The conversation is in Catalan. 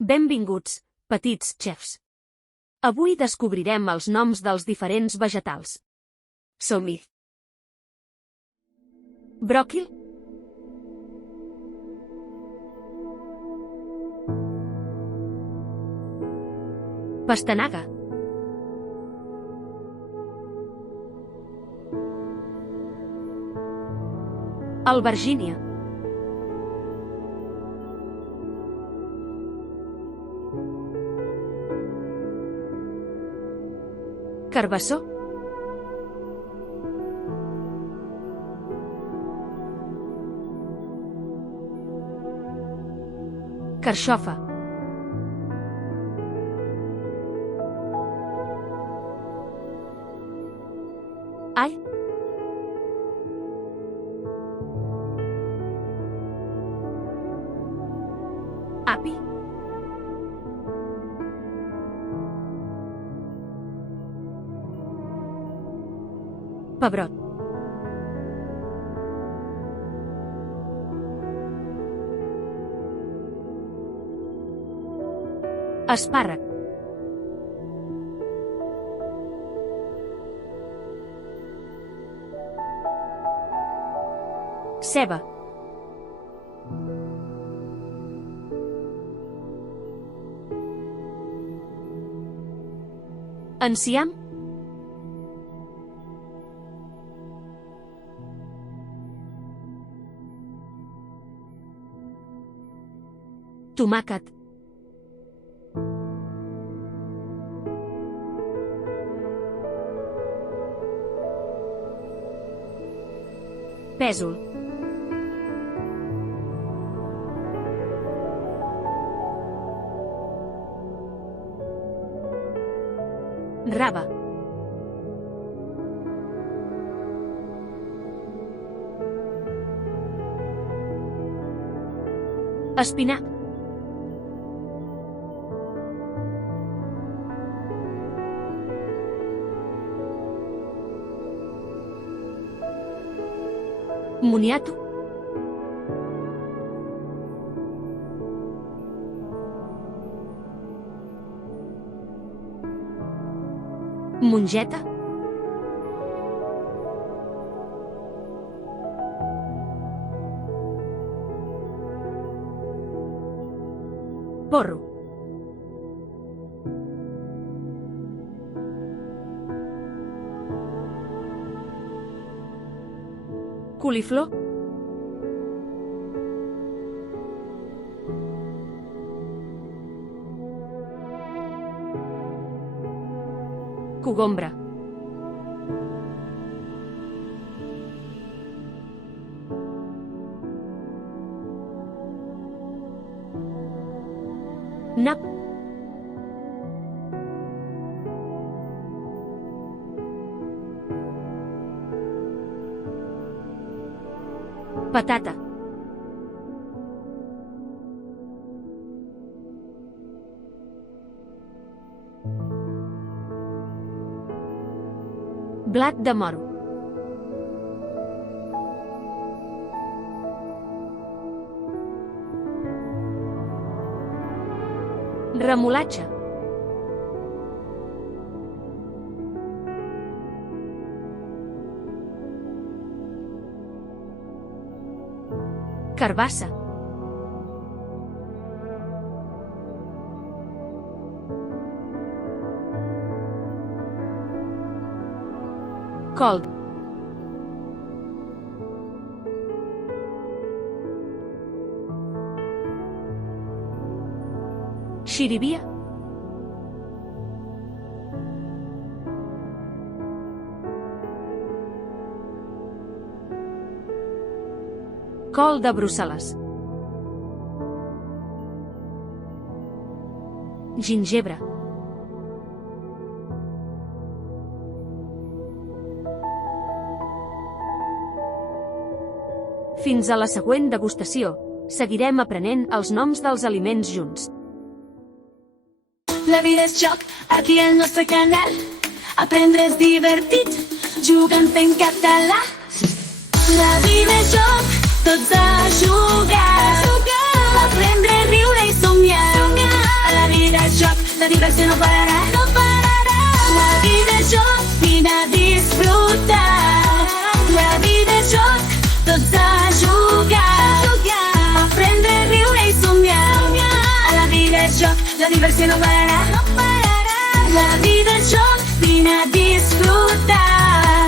Benvinguts, petits xefs. Avui descobrirem els noms dels diferents vegetals. Som-hi. Bròquil, pastanaga, albergínia, carbassó, carxofa, all, api, pebrot, espàrrec, ceba, enciam, tomàquet, pèsol, rave, espinac, moniato, mongeta, porro, coliflor, cogombra, nap, patata, blat de moro, remolatxa, carbassa, col, xirivia, col de Brussel·les, gingebre, fins a la següent degustació, seguirem aprenent els noms dels aliments junts. La vida és joc, aquí al nostre canal. Aprendre és divertit, jugant en català. La vida és joc, tots a jugar. Aprendre, riure i somiar. diversió no pararà, no pararà. La vida és joc, vine a disfrutar. La vida és joc, tots a jugar. Aprendre, riure i somiar. La vida és joc, la diversió no pararà, no pararà. La vida és joc, vine a disfrutar.